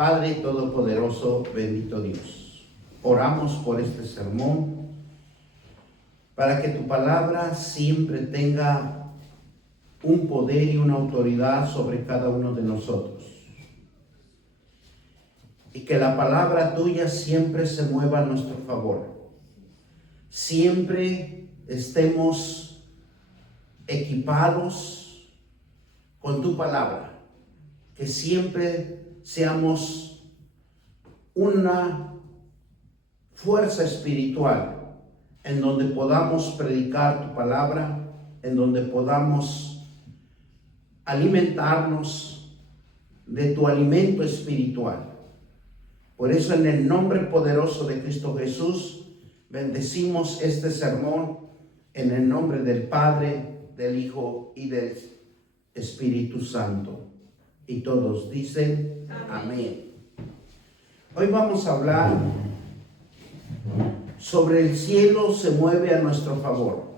Padre Todopoderoso, bendito Dios, oramos por este sermón para que tu palabra siempre tenga un poder y una autoridad sobre cada uno de nosotros. Y que la palabra tuya siempre se mueva a nuestro favor. Siempre estemos equipados con tu palabra. Que siempre seamos una fuerza espiritual en donde podamos predicar tu palabra, en donde podamos alimentarnos de tu alimento espiritual. Por eso, en el nombre poderoso de Cristo Jesús, bendecimos este sermón en el nombre del Padre, del Hijo y del Espíritu Santo. Y todos dicen amén. Hoy vamos a hablar sobre el cielo se mueve a nuestro favor.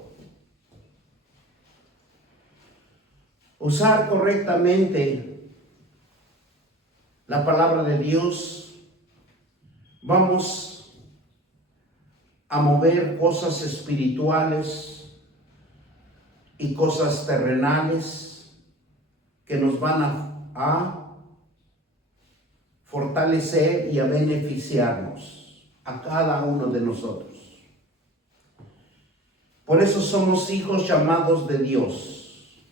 Usar correctamente la palabra de Dios, vamos a mover cosas espirituales y cosas terrenales que nos van a fortalecer y a beneficiarnos a cada uno de nosotros. Por eso somos hijos llamados de Dios.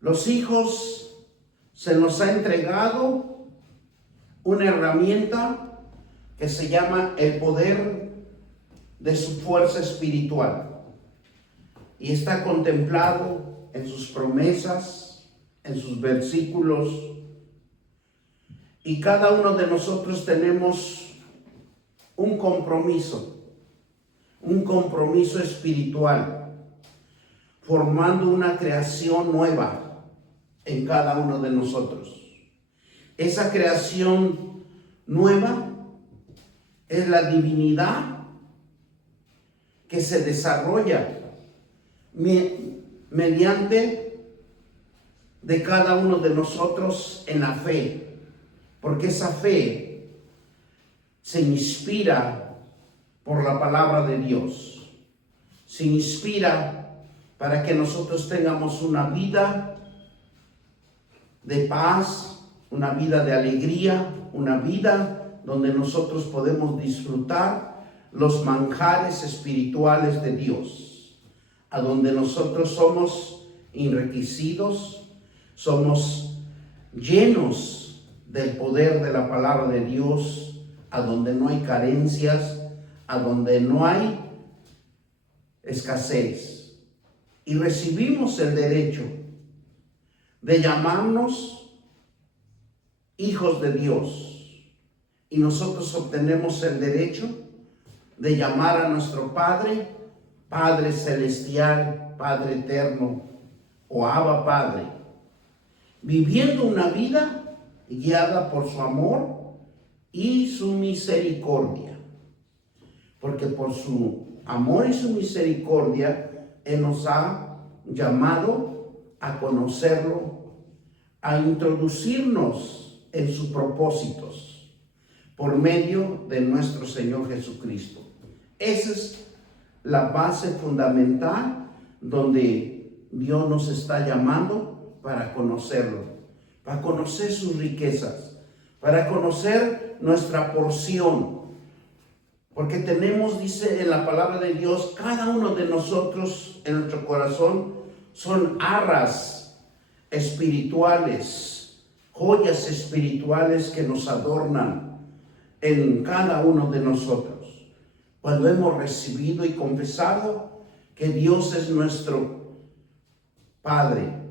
Los hijos se nos ha entregado una herramienta que se llama el poder de su fuerza espiritual. Y está contemplado en sus promesas, en sus versículos. Y cada uno de nosotros tenemos un compromiso espiritual, formando una creación nueva en cada uno de nosotros. Esa creación nueva es la divinidad que se desarrolla mediante de cada uno de nosotros en la fe, porque esa fe se inspira por la palabra de Dios, se inspira para que nosotros tengamos una vida de paz, una vida de alegría, una vida donde nosotros podemos disfrutar los manjares espirituales de Dios, a donde nosotros somos enriquecidos, somos llenos del poder de la palabra de Dios, a donde no hay carencias, a donde no hay escasez. Y recibimos el derecho de llamarnos hijos de Dios. Y nosotros obtenemos el derecho de llamar a nuestro Padre, Padre Celestial, Padre Eterno o Abba Padre, viviendo una vida guiada por su amor y su misericordia, porque por su amor y su misericordia Él nos ha llamado a conocerlo, a introducirnos en sus propósitos por medio de nuestro Señor Jesucristo. Esa es la base fundamental donde Dios nos está llamando para conocerlo, para conocer sus riquezas, para conocer nuestra porción. Porque tenemos, dice en la palabra de Dios, cada uno de nosotros en nuestro corazón son arras espirituales, joyas espirituales que nos adornan en cada uno de nosotros. Cuando hemos recibido y confesado que Dios es nuestro Padre,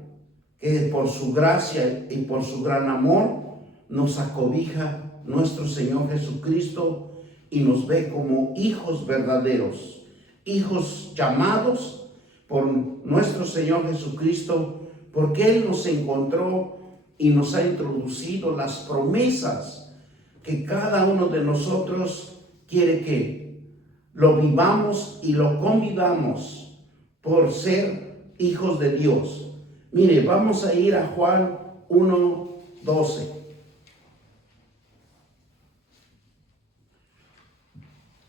que por su gracia y por su gran amor nos acobija nuestro Señor Jesucristo y nos ve como hijos verdaderos, hijos llamados por nuestro Señor Jesucristo, porque Él nos encontró y nos ha introducido las promesas que cada uno de nosotros quiere que lo vivamos y lo convivamos por ser hijos de Dios. Mire, vamos a ir a Juan 1:12.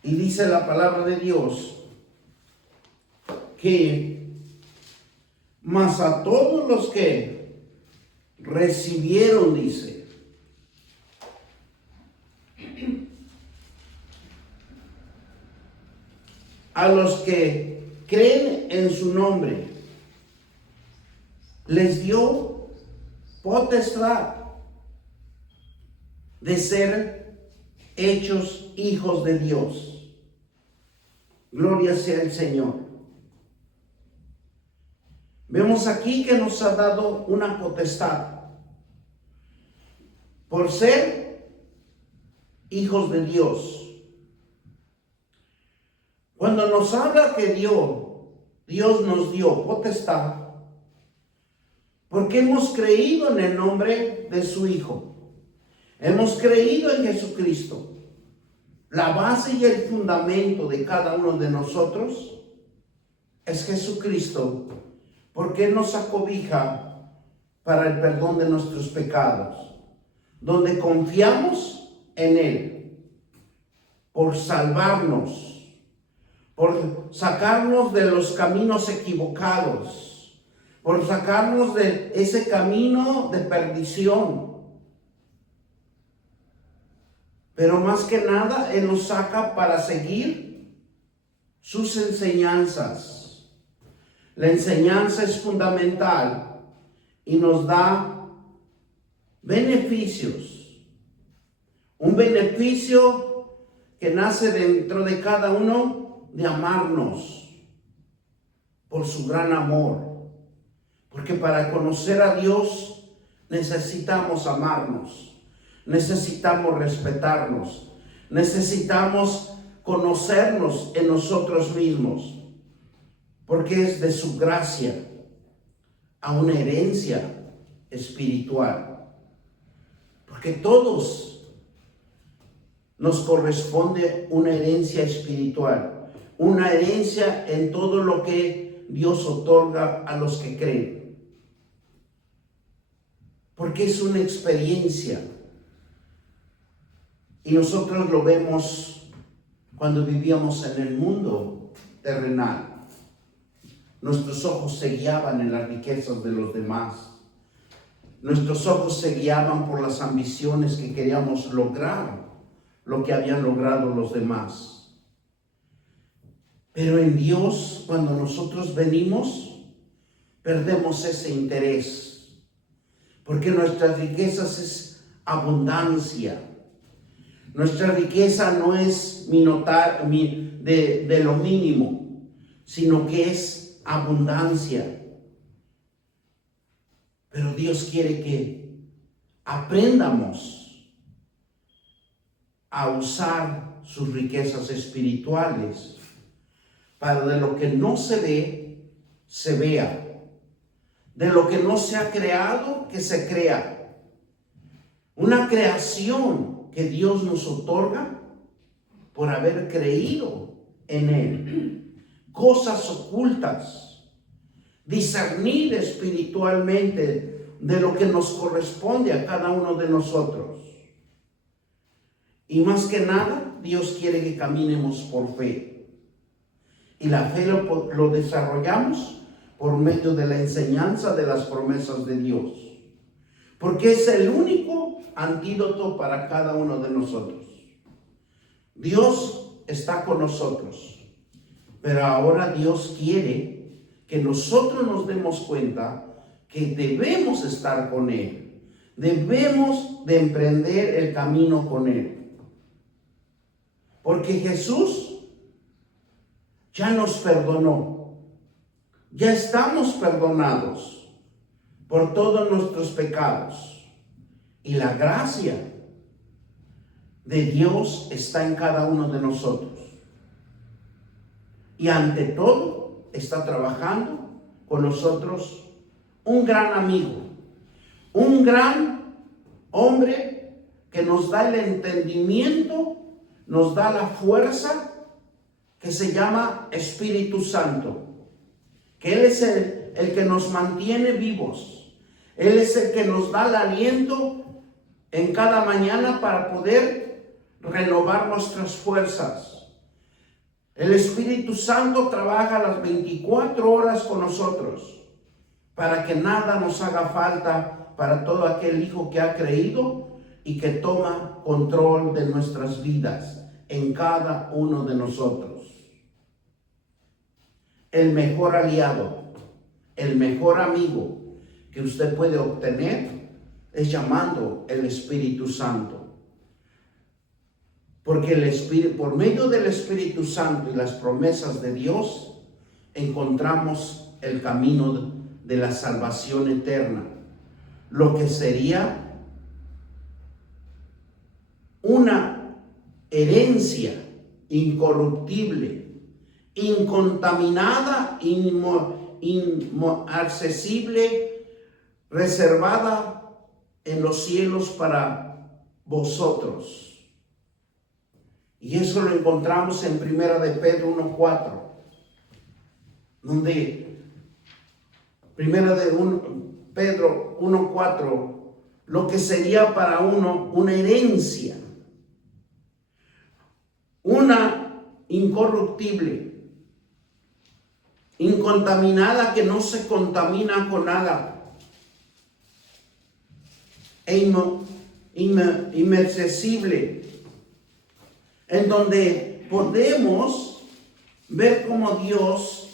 Y dice la palabra de Dios que mas a todos los que recibieron, dice, a los que creen en su nombre, les dio potestad de ser hechos hijos de Dios. Gloria sea el Señor. Vemos aquí que nos ha dado una potestad por ser hijos de Dios. Cuando nos habla que Dios nos dio potestad, porque hemos creído en el nombre de su Hijo. Hemos creído en Jesucristo. La base y el fundamento de cada uno de nosotros es Jesucristo, porque Él nos acobija para el perdón de nuestros pecados, donde confiamos en Él por salvarnos, por sacarnos de los caminos equivocados, por sacarnos de ese camino de perdición. Pero más que nada, Él nos saca para seguir sus enseñanzas. La enseñanza es fundamental y nos da beneficios. Un beneficio que nace dentro de cada uno de amarnos por su gran amor. Porque para conocer a Dios necesitamos amarnos. Necesitamos respetarnos, necesitamos conocernos en nosotros mismos, porque es de su gracia a una herencia espiritual, porque todos nos corresponde una herencia espiritual, una herencia en todo lo que Dios otorga a los que creen, porque es una experiencia. Y nosotros lo vemos cuando vivíamos en el mundo terrenal. Nuestros ojos se guiaban en las riquezas de los demás. Nuestros ojos se guiaban por las ambiciones que queríamos lograr, lo que habían logrado los demás. Pero en Dios, cuando nosotros venimos, perdemos ese interés, porque nuestras riquezas es abundancia. Nuestra riqueza no es de lo mínimo, sino que es abundancia. Pero Dios quiere que aprendamos a usar sus riquezas espirituales para de lo que no se ve, se vea. De lo que no se ha creado, que se crea. Una creación que Dios nos otorga por haber creído en Él. Cosas ocultas. Discernir espiritualmente de lo que nos corresponde a cada uno de nosotros. Y más que nada, Dios quiere que caminemos por fe. Y la fe lo desarrollamos por medio de la enseñanza de las promesas de Dios. Porque es el único antídoto para cada uno de nosotros. Dios está con nosotros, pero ahora Dios quiere que nosotros nos demos cuenta que debemos estar con Él. Debemos de emprender el camino con Él. Porque Jesús ya nos perdonó. Ya estamos perdonados por todos nuestros pecados. Y la gracia de Dios está en cada uno de nosotros. Y ante todo está trabajando con nosotros un gran amigo, un gran hombre que nos da el entendimiento, nos da la fuerza, que se llama Espíritu Santo. Que Él es el que nos mantiene vivos. Él es el que nos da el aliento en cada mañana para poder renovar nuestras fuerzas, El Espíritu Santo trabaja las 24 horas con nosotros para que nada nos haga falta para todo aquel hijo que ha creído y que toma control de nuestras vidas en cada uno de nosotros. El mejor aliado, el mejor amigo que usted puede obtener es llamando el Espíritu Santo. Porque el Espíritu, por medio del Espíritu Santo y las promesas de Dios, encontramos el camino de la salvación eterna, lo que sería una herencia incorruptible, incontaminada, inaccesible, reservada en los cielos para vosotros. Y eso lo encontramos en 1 de Pedro 1:4, donde Pedro 1:4, lo que sería para uno una herencia, una incorruptible, incontaminada, que no se contamina con nada, e inaccesible, en donde podemos ver cómo Dios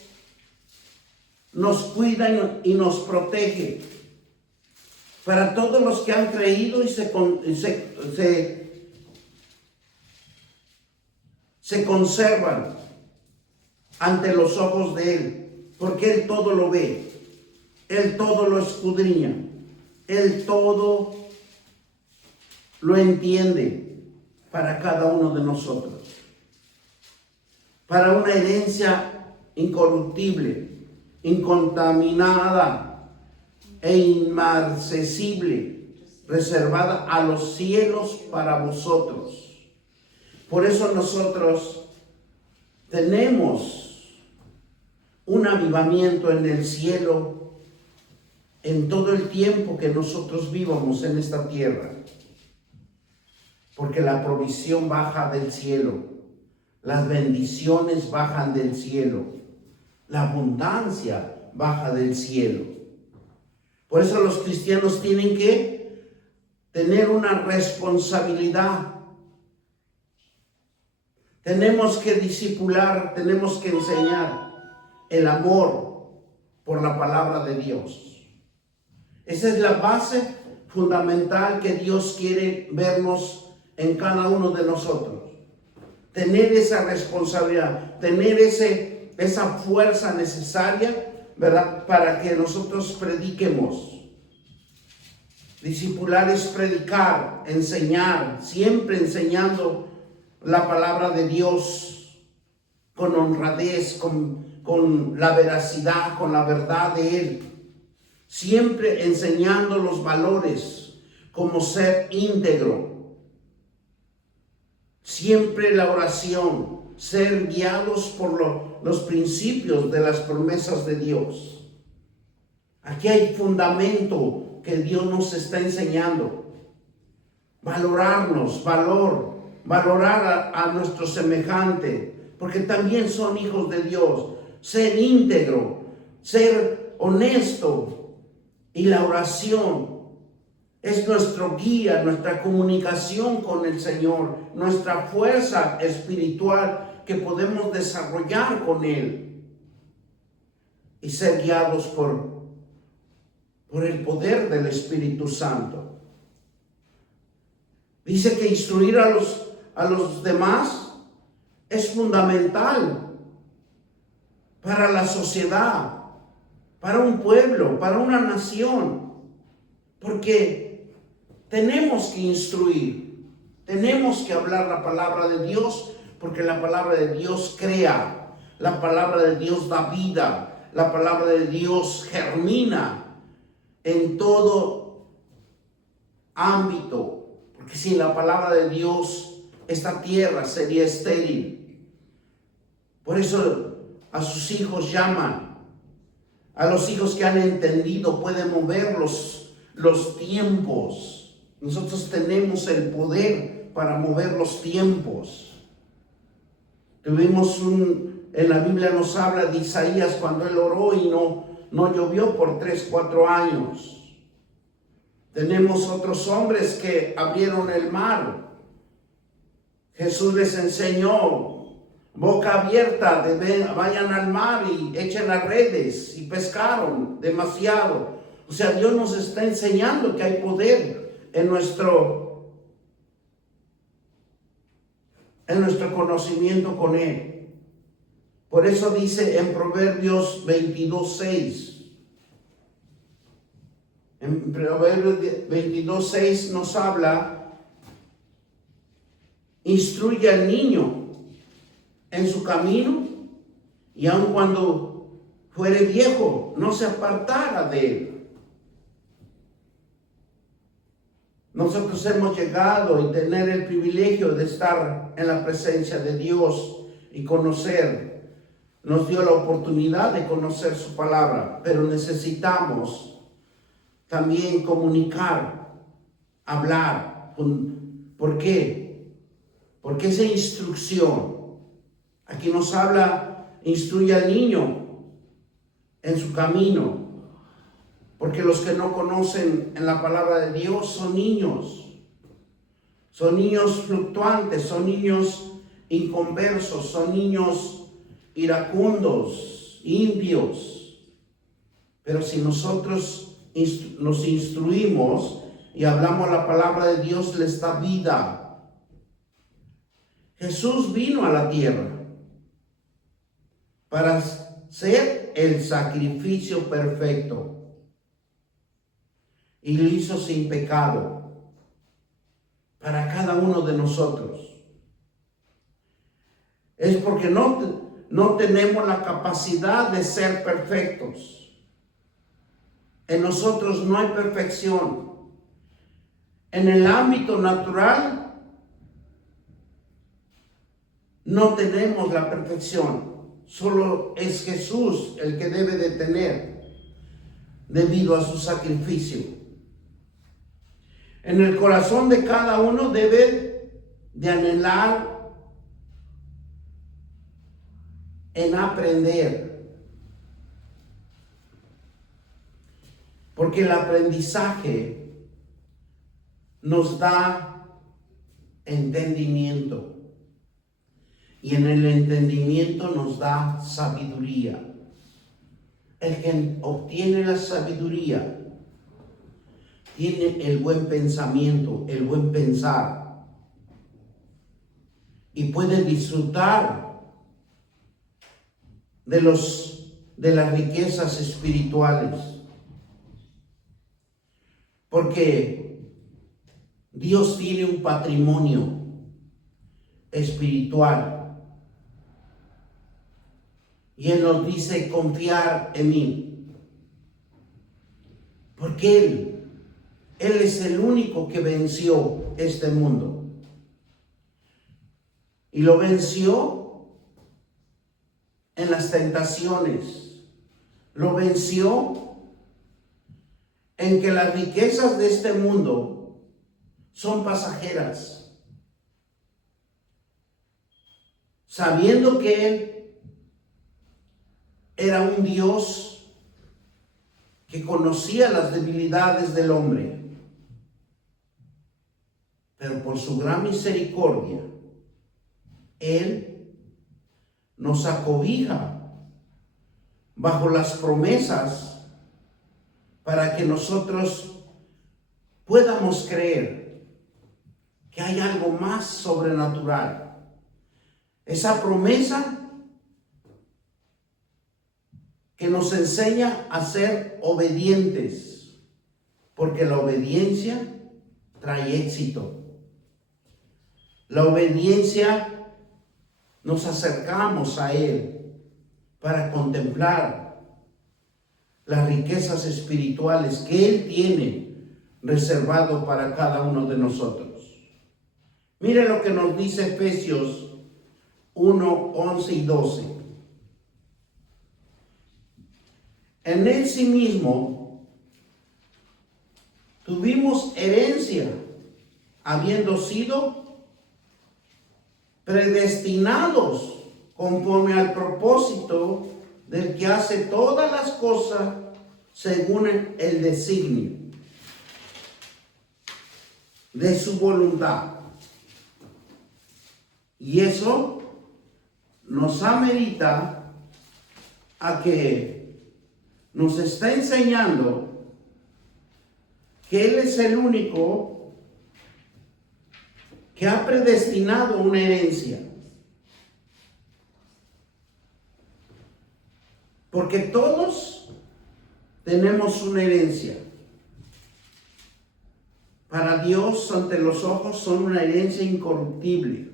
nos cuida y nos protege. Para todos los que han creído y se conservan ante los ojos de Él, porque Él todo lo ve, Él todo lo escudriña, Él todo lo entiende para cada uno de nosotros, para una herencia incorruptible, incontaminada e inmarcesible, reservada a los cielos para vosotros. Por eso nosotros tenemos un avivamiento en el cielo en todo el tiempo que nosotros vivamos en esta tierra. Porque la provisión baja del cielo, las bendiciones bajan del cielo, la abundancia baja del cielo. Por eso los cristianos tienen que tener una responsabilidad. Tenemos que discipular, tenemos que enseñar el amor por la palabra de Dios. Esa es la base fundamental que Dios quiere vernos en cada uno de nosotros. Tener esa responsabilidad, tener esa fuerza necesaria, ¿verdad?, para que nosotros prediquemos. Discipular es predicar, enseñar, siempre enseñando la palabra de Dios con honradez, con la veracidad, con la verdad de Él. Siempre enseñando los valores como ser íntegro. Siempre la oración, ser guiados por los principios de las promesas de Dios. Aquí hay fundamento que Dios nos está enseñando. Valorarnos, valorar a nuestro semejante, porque también son hijos de Dios. Ser íntegro, ser honesto, y la oración es nuestro guía, nuestra comunicación con el Señor, nuestra fuerza espiritual que podemos desarrollar con Él y ser guiados por el poder del Espíritu Santo. Dice que instruir a los demás es fundamental para la sociedad, para un pueblo, para una nación, porque tenemos que instruir, tenemos que hablar la palabra de Dios, porque la palabra de Dios crea, la palabra de Dios da vida, la palabra de Dios germina en todo ámbito, porque sin la palabra de Dios esta tierra sería estéril. Por eso a sus hijos llaman, a los hijos que han entendido pueden mover los tiempos. Nosotros tenemos el poder para mover los tiempos. En la Biblia nos habla de Isaías cuando él oró y no llovió por 3-4 años. Tenemos otros hombres que abrieron el mar. Jesús les enseñó, boca abierta, vayan al mar y echen las redes, y pescaron demasiado. O sea, Dios nos está enseñando que hay poder en nuestro conocimiento con Él. Por eso dice en Proverbios 22:6. En Proverbios 22:6 nos habla: instruye al niño en su camino, y aun cuando fuere viejo, no se apartará de él. Nosotros hemos llegado y tener el privilegio de estar en la presencia de Dios y conocer. Nos dio la oportunidad de conocer su palabra, pero necesitamos también comunicar, hablar. ¿Por qué? Porque esa instrucción, aquí nos habla, instruye al niño en su camino. Porque los que no conocen en la palabra de Dios son niños fluctuantes, son niños inconversos, son niños iracundos, impios. Pero si nosotros nos instruimos y hablamos la palabra de Dios, les da vida. Jesús vino a la tierra para ser el sacrificio perfecto. Y lo hizo sin pecado para cada uno de nosotros. Es porque no tenemos la capacidad de ser perfectos. En nosotros no hay perfección. En el ámbito natural no tenemos la perfección. Solo es Jesús el que debe de tener debido a su sacrificio. En el corazón de cada uno debe de anhelar en aprender. Porque el aprendizaje nos da entendimiento. Y en el entendimiento nos da sabiduría. El que obtiene la sabiduría tiene el buen pensamiento, el buen pensar, y puede disfrutar de las riquezas espirituales, porque Dios tiene un patrimonio espiritual, y Él nos dice confiar en mí, porque Él es el único que venció este mundo. Y lo venció en las tentaciones. Lo venció en que las riquezas de este mundo son pasajeras. Sabiendo que Él era un Dios que conocía las debilidades del hombre, pero por su gran misericordia, Él nos acobija bajo las promesas para que nosotros podamos creer que hay algo más sobrenatural. Esa promesa que nos enseña a ser obedientes, porque la obediencia trae éxito. La obediencia, nos acercamos a Él para contemplar las riquezas espirituales que Él tiene reservado para cada uno de nosotros. Mire lo que nos dice Efesios 1, 11 y 12. En Él sí mismo tuvimos herencia, habiendo sido predestinados conforme al propósito del que hace todas las cosas según el designio de su voluntad. Y eso nos amerita a que nos está enseñando que Él es el único que ha predestinado una herencia. Porque todos tenemos una herencia. Para Dios, ante los ojos, son una herencia incorruptible.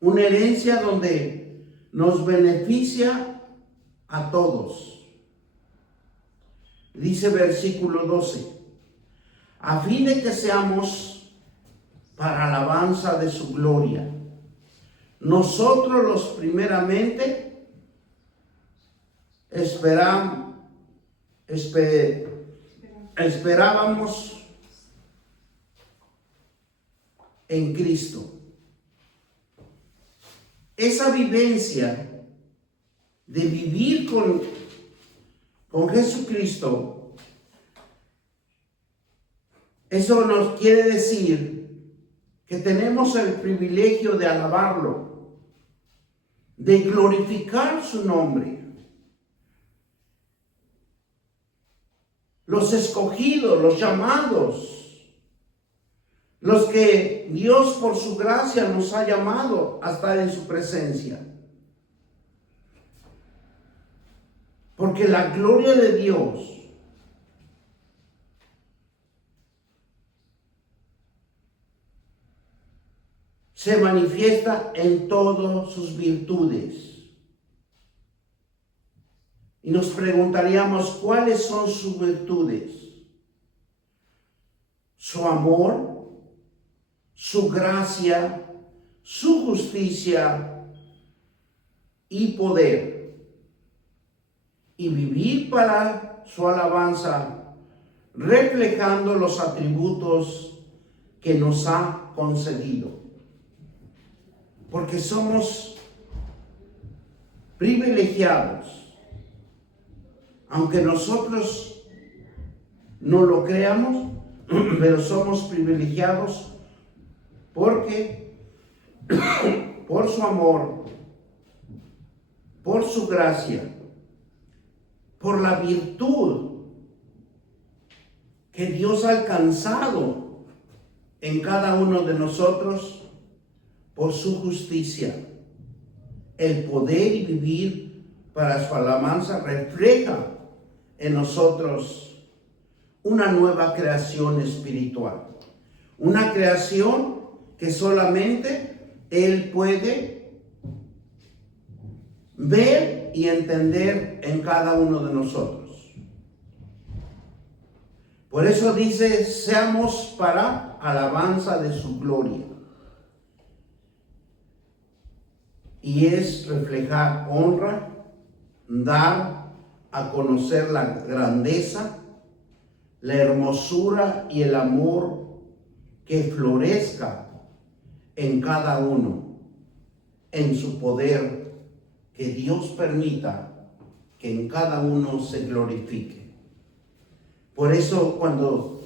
Una herencia donde nos beneficia a todos. Dice versículo 12, a fin de que seamos para alabanza de su gloria. Nosotros los primeramente esperábamos en Cristo. Esa vivencia de vivir con Jesucristo, eso nos quiere decir que tenemos el privilegio de alabarlo, de glorificar su nombre. Los escogidos, los llamados, los que Dios por su gracia nos ha llamado a estar en su presencia. Porque la gloria de Dios se manifiesta en todas sus virtudes. Y nos preguntaríamos, ¿cuáles son sus virtudes? Su amor, su gracia, su justicia y poder. Y vivir para su alabanza, reflejando los atributos que nos ha concedido. Porque somos privilegiados. Aunque nosotros no lo creamos, pero somos privilegiados porque por su amor, por su gracia, por la virtud que Dios ha alcanzado en cada uno de nosotros, por su justicia, el poder y vivir para su alabanza refleja en nosotros una nueva creación espiritual, una creación que solamente Él puede ver y entender en cada uno de nosotros. Por eso dice, seamos para alabanza de su gloria. Y es reflejar honra, dar a conocer la grandeza, la hermosura y el amor que florezca en cada uno, en su poder, que Dios permita que en cada uno se glorifique. Por eso cuando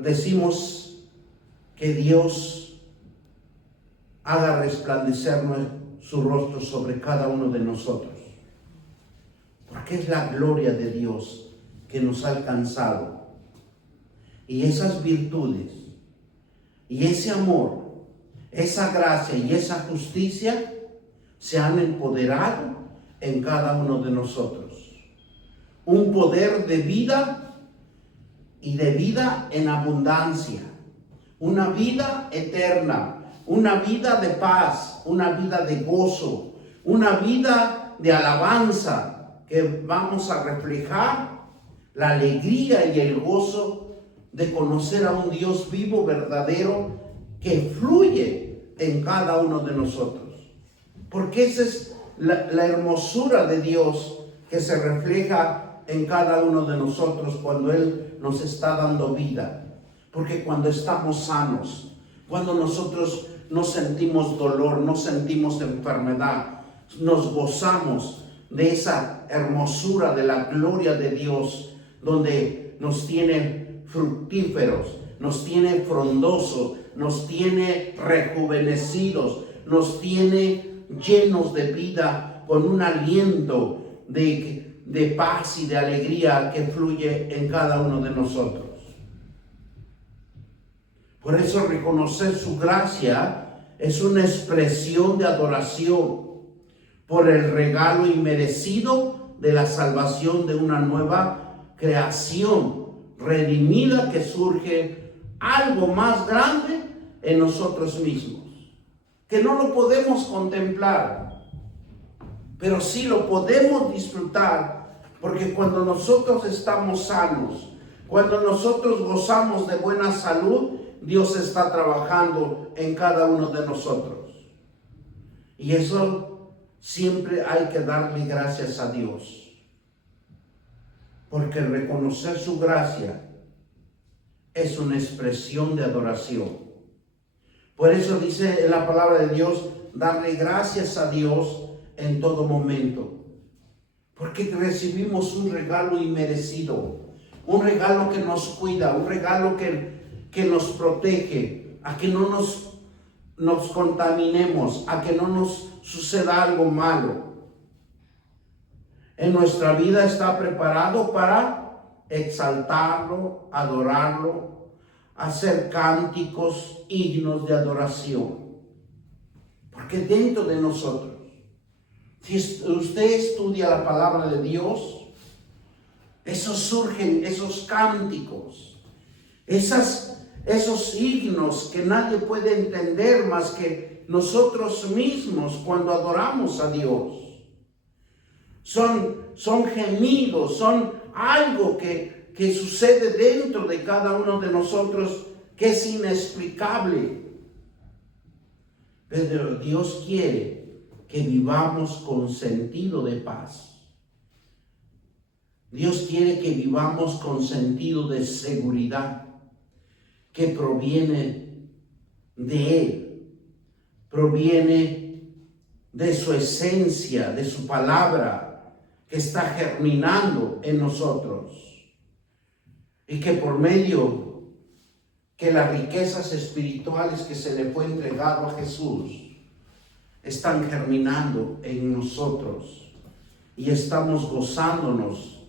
decimos que Dios haga resplandecer su rostro sobre cada uno de nosotros, porque es la gloria de Dios que nos ha alcanzado. Y esas virtudes, y ese amor, esa gracia y esa justicia se han empoderado en cada uno de nosotros. Un poder de vida y de vida en abundancia. Una vida eterna, una vida de paz, una vida de gozo, una vida de alabanza, que vamos a reflejar la alegría y el gozo de conocer a un Dios vivo, verdadero, que fluye en cada uno de nosotros. Porque esa es la hermosura de Dios que se refleja en cada uno de nosotros cuando Él nos está dando vida. Porque cuando estamos sanos, Cuando nosotros no sentimos dolor, no sentimos enfermedad, nos gozamos de esa hermosura de la gloria de Dios, donde nos tiene fructíferos, nos tiene frondosos, nos tiene rejuvenecidos, nos tiene llenos de vida, con un aliento de paz y de alegría que fluye en cada uno de nosotros. Por eso reconocer su gracia es una expresión de adoración por el regalo inmerecido de la salvación de una nueva creación redimida que surge algo más grande en nosotros mismos, que no lo podemos contemplar, pero sí lo podemos disfrutar, porque cuando nosotros estamos sanos, cuando nosotros gozamos de buena salud, Dios está trabajando en cada uno de nosotros. Y eso siempre hay que darle gracias a Dios, porque reconocer su gracia es una expresión de adoración. Por eso dice en la palabra de Dios, darle gracias a Dios en todo momento, porque recibimos un regalo inmerecido, un regalo que nos cuida, un regalo que nos protege, a que no nos contaminemos, a que no nos suceda algo malo. En nuestra vida está preparado para exaltarlo, adorarlo, hacer cánticos, himnos de adoración. Porque dentro de nosotros, si usted estudia la palabra de Dios, surgen esos cánticos, esos himnos que nadie puede entender más que nosotros mismos cuando adoramos a Dios. Son gemidos, son algo que sucede dentro de cada uno de nosotros que es inexplicable. Pero Dios quiere que vivamos con sentido de paz. Dios quiere que vivamos con sentido de seguridad que proviene de Él, proviene de su esencia, de su palabra, que está germinando en nosotros, y que por medio que las riquezas espirituales que se le fue entregado a Jesús están germinando en nosotros, y estamos gozándonos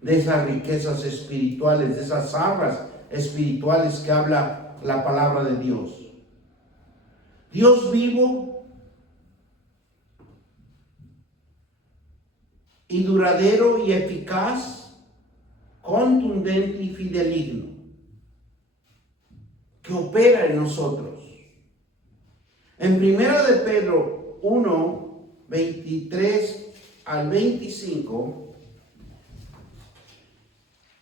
de esas riquezas espirituales, de esas aguas espirituales que habla la palabra de Dios. Dios vivo y duradero y eficaz, contundente y fideligno, que opera en nosotros. En 1 de Pedro 1, 23 al 25,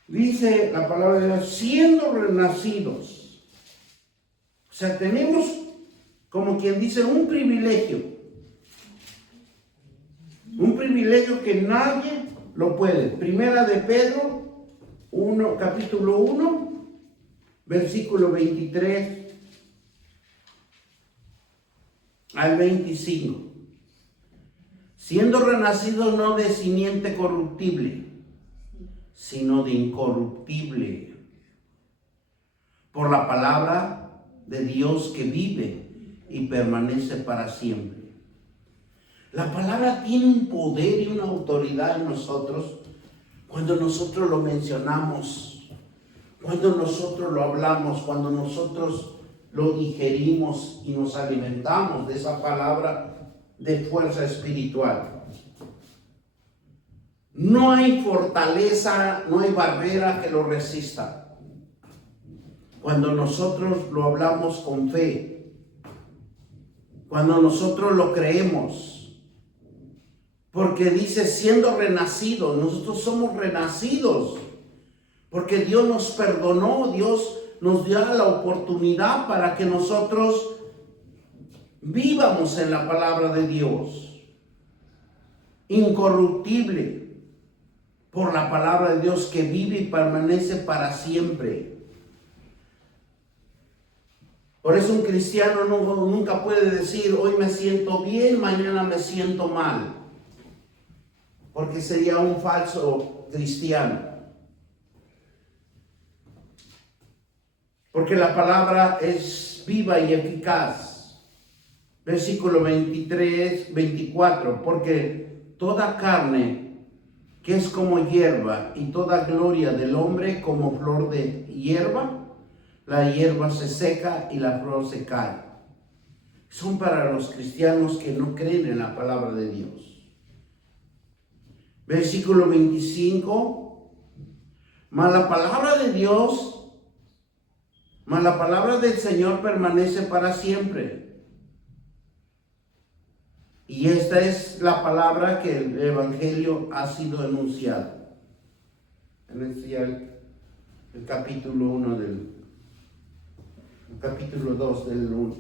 dice la palabra de Dios, siendo renacidos. O sea, tenemos, como quien dice, un privilegio que nadie lo puede. Primera de Pedro 1, capítulo 1, versículo 23 al 25. Siendo renacidos no de simiente corruptible, sino de incorruptible, por la palabra de Dios que vive y permanece para siempre. La palabra tiene un poder y una autoridad en nosotros cuando nosotros lo mencionamos, cuando nosotros lo hablamos, cuando nosotros lo digerimos y nos alimentamos de esa palabra de fuerza espiritual. No hay fortaleza, no hay barrera que lo resista. Cuando nosotros lo hablamos con fe, cuando nosotros lo creemos, porque dice siendo renacidos, nosotros somos renacidos, porque Dios nos perdonó, Dios nos dio la oportunidad para que nosotros vivamos en la palabra de Dios, incorruptible, por la palabra de Dios que vive y permanece para siempre. Por eso un cristiano nunca puede decir, hoy me siento bien, mañana me siento mal. Porque sería un falso cristiano. Porque la palabra es viva y eficaz. Versículo 23, 24. Porque toda carne que es como hierba y toda gloria del hombre como flor de hierba, la hierba se seca y la flor se cae. Son para los cristianos que no creen en la palabra de Dios. Versículo 25. Mas la palabra de Dios, mas la palabra del Señor permanece para siempre. Y esta es la palabra que el Evangelio ha sido anunciado. En el capítulo 1 capítulo 2 del 1.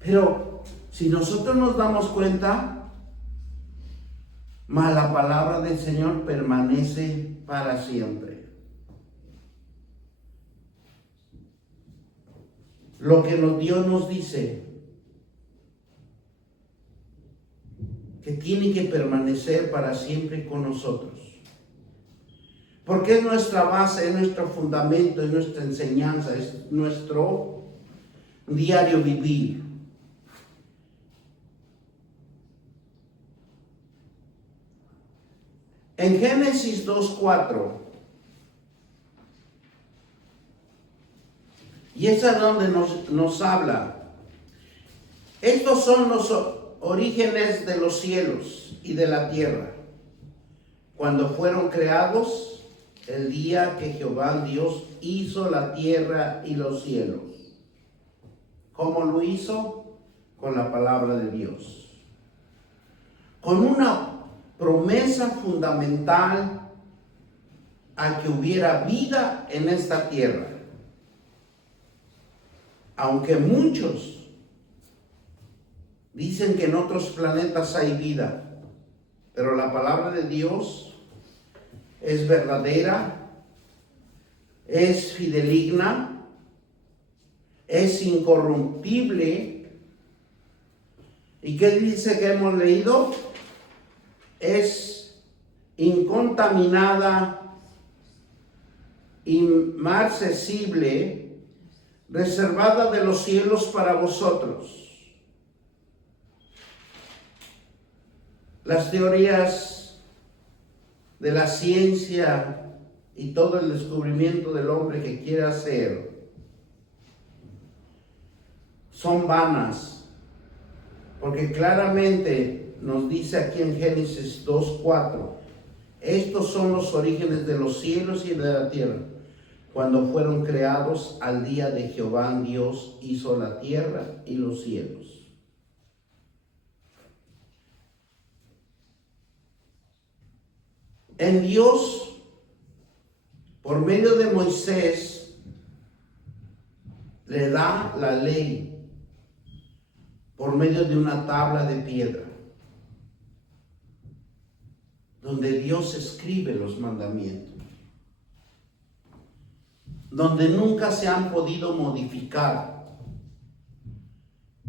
Pero si nosotros nos damos cuenta, mas la palabra del Señor permanece para siempre. Lo que Dios nos dice que tiene que permanecer para siempre con nosotros. Porque es nuestra base, es nuestro fundamento, es nuestra enseñanza, es nuestro diario vivir. En Génesis 2:4, y es a donde nos habla, estos son los orígenes de los cielos y de la tierra, cuando fueron creados, el día que Jehová Dios hizo la tierra y los cielos. ¿Cómo lo hizo? Con la palabra de Dios. Con una promesa fundamental a que hubiera vida en esta tierra. Aunque muchos dicen que en otros planetas hay vida, pero la palabra de Dios es verdadera, es fideligna, es incorruptible. ¿Y qué dice que hemos leído? Es incontaminada, inmarcesible, reservada de los cielos para vosotros. Las teorías de la ciencia y todo el descubrimiento del hombre que quiere hacer son vanas, porque claramente nos dice aquí en Génesis 2:4, estos son los orígenes de los cielos y de la tierra, cuando fueron creados al día de Jehová Dios hizo la tierra y los cielos. En Dios, por medio de Moisés, le da la ley por medio de una tabla de piedra, donde Dios escribe los mandamientos, donde nunca se han podido modificar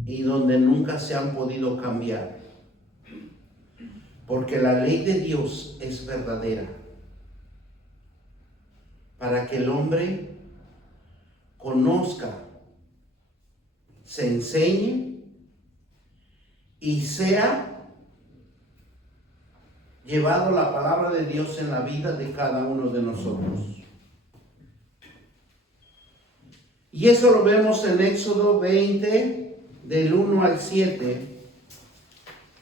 y donde nunca se han podido cambiar. Porque la ley de Dios es verdadera, para que el hombre conozca, se enseñe y sea llevado la palabra de Dios en la vida de cada uno de nosotros. Y eso lo vemos en Éxodo 20, del 1 al 7,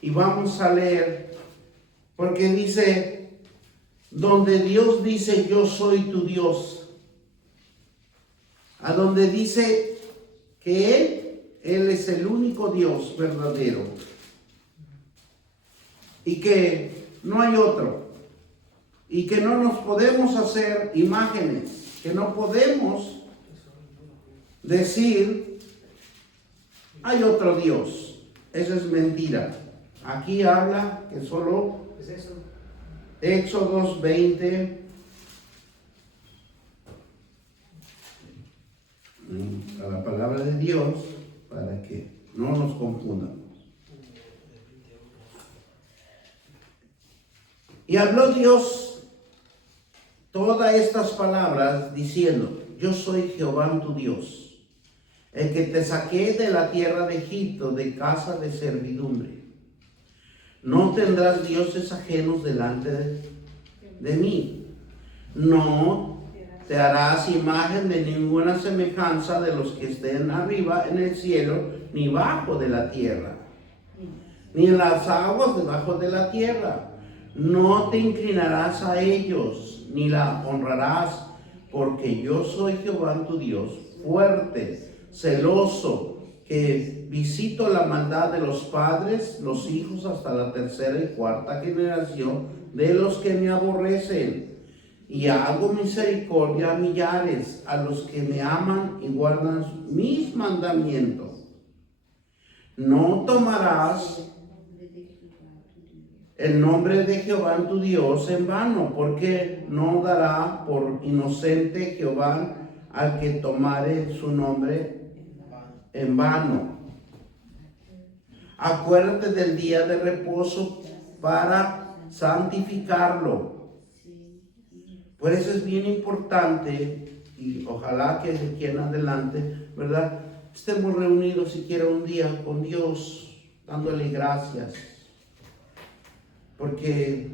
y vamos a leer. Porque dice, donde Dios dice, yo soy tu Dios. A donde dice que Él es el único Dios verdadero. Y que no hay otro. Y que no nos podemos hacer imágenes. Que no podemos decir, hay otro Dios. Eso es mentira. Aquí habla que solo Éxodo 20, a la palabra de Dios para que no nos confundamos. Y habló Dios todas estas palabras diciendo: yo soy Jehová tu Dios, el que te saqué de la tierra de Egipto, de casa de servidumbre. No tendrás dioses ajenos delante de mí. No te harás imagen de ninguna semejanza de los que estén arriba en el cielo, ni bajo de la tierra, ni en las aguas debajo de la tierra. No te inclinarás a ellos, ni la honrarás, porque yo soy Jehová tu Dios, fuerte, celoso, que visito la maldad de los padres, los hijos, hasta la tercera y cuarta generación de los que me aborrecen. Y hago misericordia a millares, a los que me aman y guardan mis mandamientos. No tomarás el nombre de Jehová tu Dios en vano, porque no dará por inocente Jehová al que tomare su nombre en vano. Acuérdate del día de reposo para santificarlo. Por eso es bien importante, y ojalá que de aquí en adelante, ¿verdad?, estemos reunidos siquiera un día con Dios, dándole gracias. Porque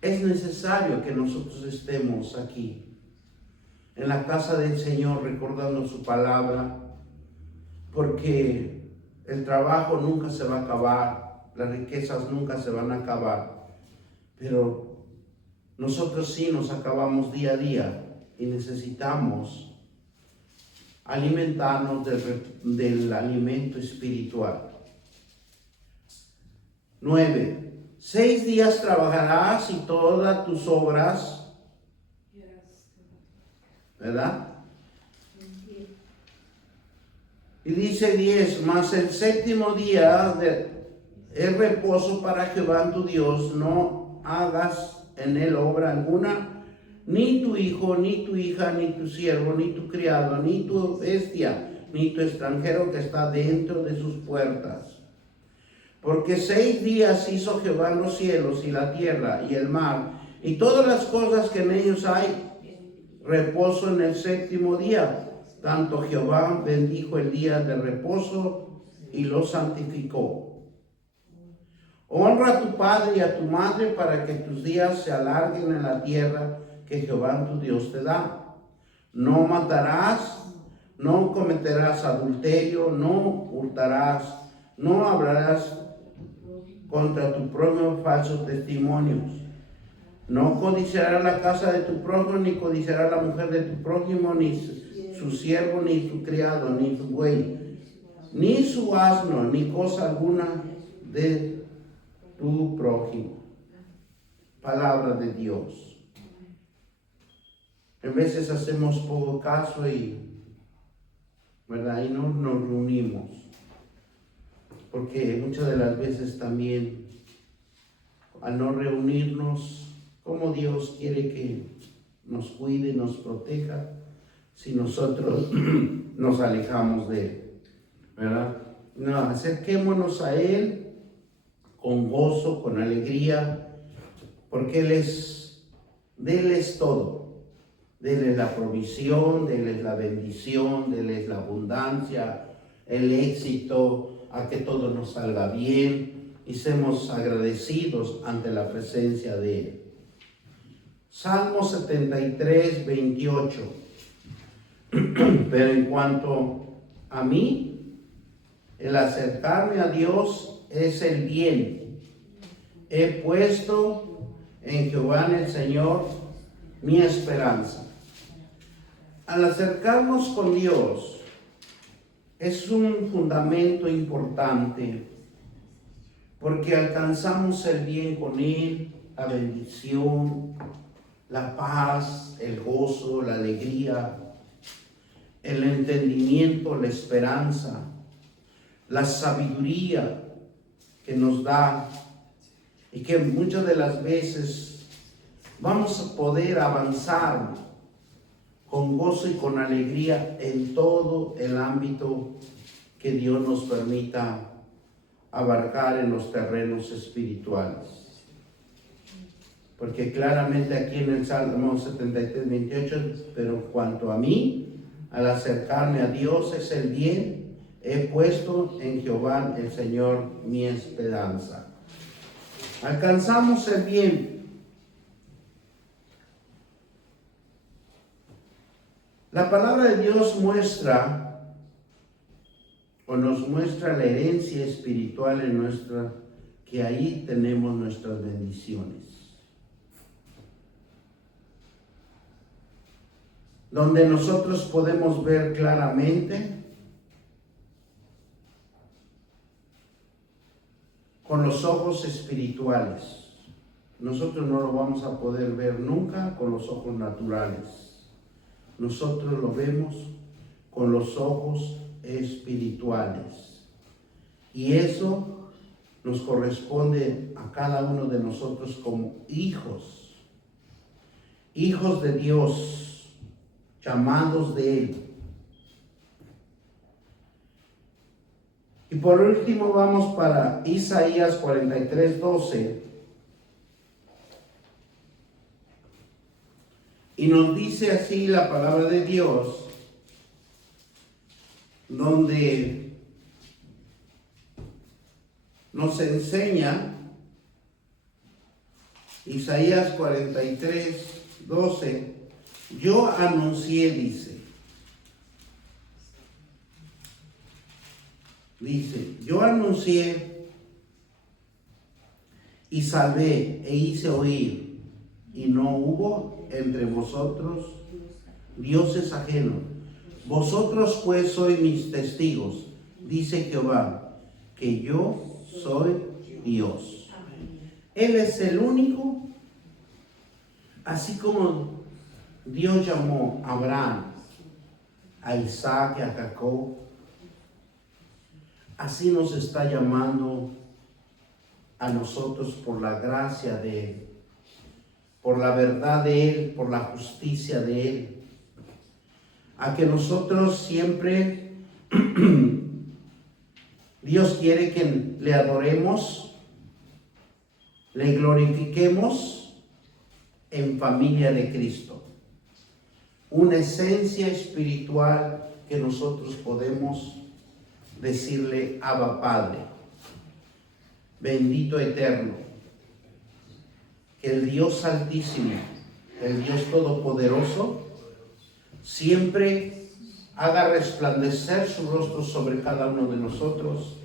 es necesario que nosotros estemos aquí, en la casa del Señor, recordando su palabra, porque el trabajo nunca se va a acabar, las riquezas nunca se van a acabar, pero nosotros sí nos acabamos día a día y necesitamos alimentarnos del alimento espiritual. 9. 6 días trabajarás y todas tus obras, ¿verdad? Y dice 10, mas el séptimo día es reposo para Jehová tu Dios. No hagas en él obra alguna, ni tu hijo, ni tu hija, ni tu siervo, ni tu criado, ni tu bestia, ni tu extranjero que está dentro de sus puertas. Porque 6 días hizo Jehová los cielos y la tierra y el mar y todas las cosas que en ellos hay, reposo en el séptimo día. Tanto Jehová bendijo el día de reposo y lo santificó. Honra a tu padre y a tu madre para que tus días se alarguen en la tierra que Jehová tu Dios te da. No matarás, no cometerás adulterio, no hurtarás, no hablarás contra tu prójimo falsos testimonios. No codiciarás la casa de tu prójimo, ni codiciarás la mujer de tu prójimo, ni su siervo, ni su criado, ni su buey, ni su asno, ni cosa alguna de tu prójimo. Palabra de Dios. A veces hacemos poco caso ¿verdad? Y no nos reunimos. Porque muchas de las veces también, al no reunirnos, como Dios quiere que nos cuide, nos proteja, si nosotros nos alejamos de Él, ¿verdad? No, acerquémonos a Él con gozo, con alegría, porque de Él es todo. De Él es la provisión, de Él es la bendición, de Él es la abundancia, el éxito, a que todo nos salga bien y seamos agradecidos ante la presencia de Él. Salmo 73, 28. Pero en cuanto a mí, el acercarme a Dios es el bien. He puesto en Jehová, en el Señor, mi esperanza. Al acercarnos con Dios, es un fundamento importante, porque alcanzamos el bien con Él, la bendición, la paz, el gozo, la alegría, el entendimiento, la esperanza, la sabiduría que nos da, y que muchas de las veces vamos a poder avanzar con gozo y con alegría en todo el ámbito que Dios nos permita abarcar en los terrenos espirituales. Porque claramente aquí en el Salmo 73, 28, pero en cuanto a mí, al acercarme a Dios es el bien, he puesto en Jehová el Señor mi esperanza. Alcanzamos el bien. La palabra de Dios muestra o nos muestra la herencia espiritual en nuestra, que ahí tenemos nuestras bendiciones. Donde nosotros podemos ver claramente con los ojos espirituales. Nosotros no lo vamos a poder ver nunca con los ojos naturales. Nosotros lo vemos con los ojos espirituales. Y eso nos corresponde a cada uno de nosotros como hijos de Dios, llamados de Él. Y por último vamos para Isaías 43, 12. Y nos dice así la palabra de Dios, donde nos enseña, Isaías 43, 12, yo anuncié, dice, yo anuncié y salvé e hice oír, y no hubo entre vosotros dioses ajenos. Vosotros pues sois mis testigos, dice Jehová, que yo soy Dios. Él es el único, así como Dios llamó a Abraham, a Isaac y a Jacob, así nos está llamando a nosotros por la gracia de Él, por la verdad de Él, por la justicia de Él, a que nosotros siempre, Dios quiere que le adoremos, le glorifiquemos en familia de Cristo. Una esencia espiritual que nosotros podemos decirle Abba Padre, bendito eterno, que el Dios Altísimo, el Dios Todopoderoso, siempre haga resplandecer su rostro sobre cada uno de nosotros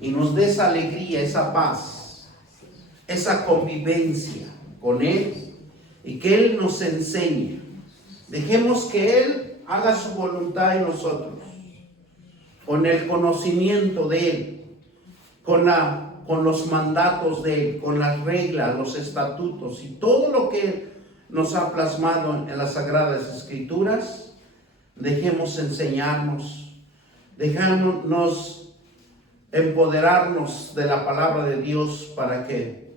y nos dé esa alegría, esa paz, esa convivencia con Él, y que Él nos enseñe. Dejemos que Él haga su voluntad en nosotros, con el conocimiento de Él, con los mandatos de Él, con las reglas, los estatutos y todo lo que nos ha plasmado en las Sagradas Escrituras. Dejemos enseñarnos, dejándonos empoderarnos de la palabra de Dios para que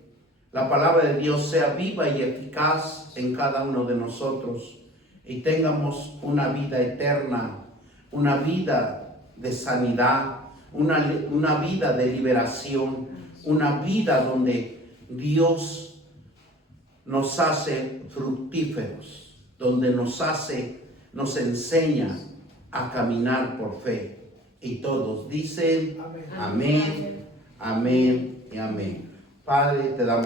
la palabra de Dios sea viva y eficaz en cada uno de nosotros y tengamos una vida eterna, una vida de sanidad, una vida de liberación, una vida donde Dios nos hace fructíferos, donde nos enseña a caminar por fe. Y todos dicen amén, amén y amén. Padre, te damos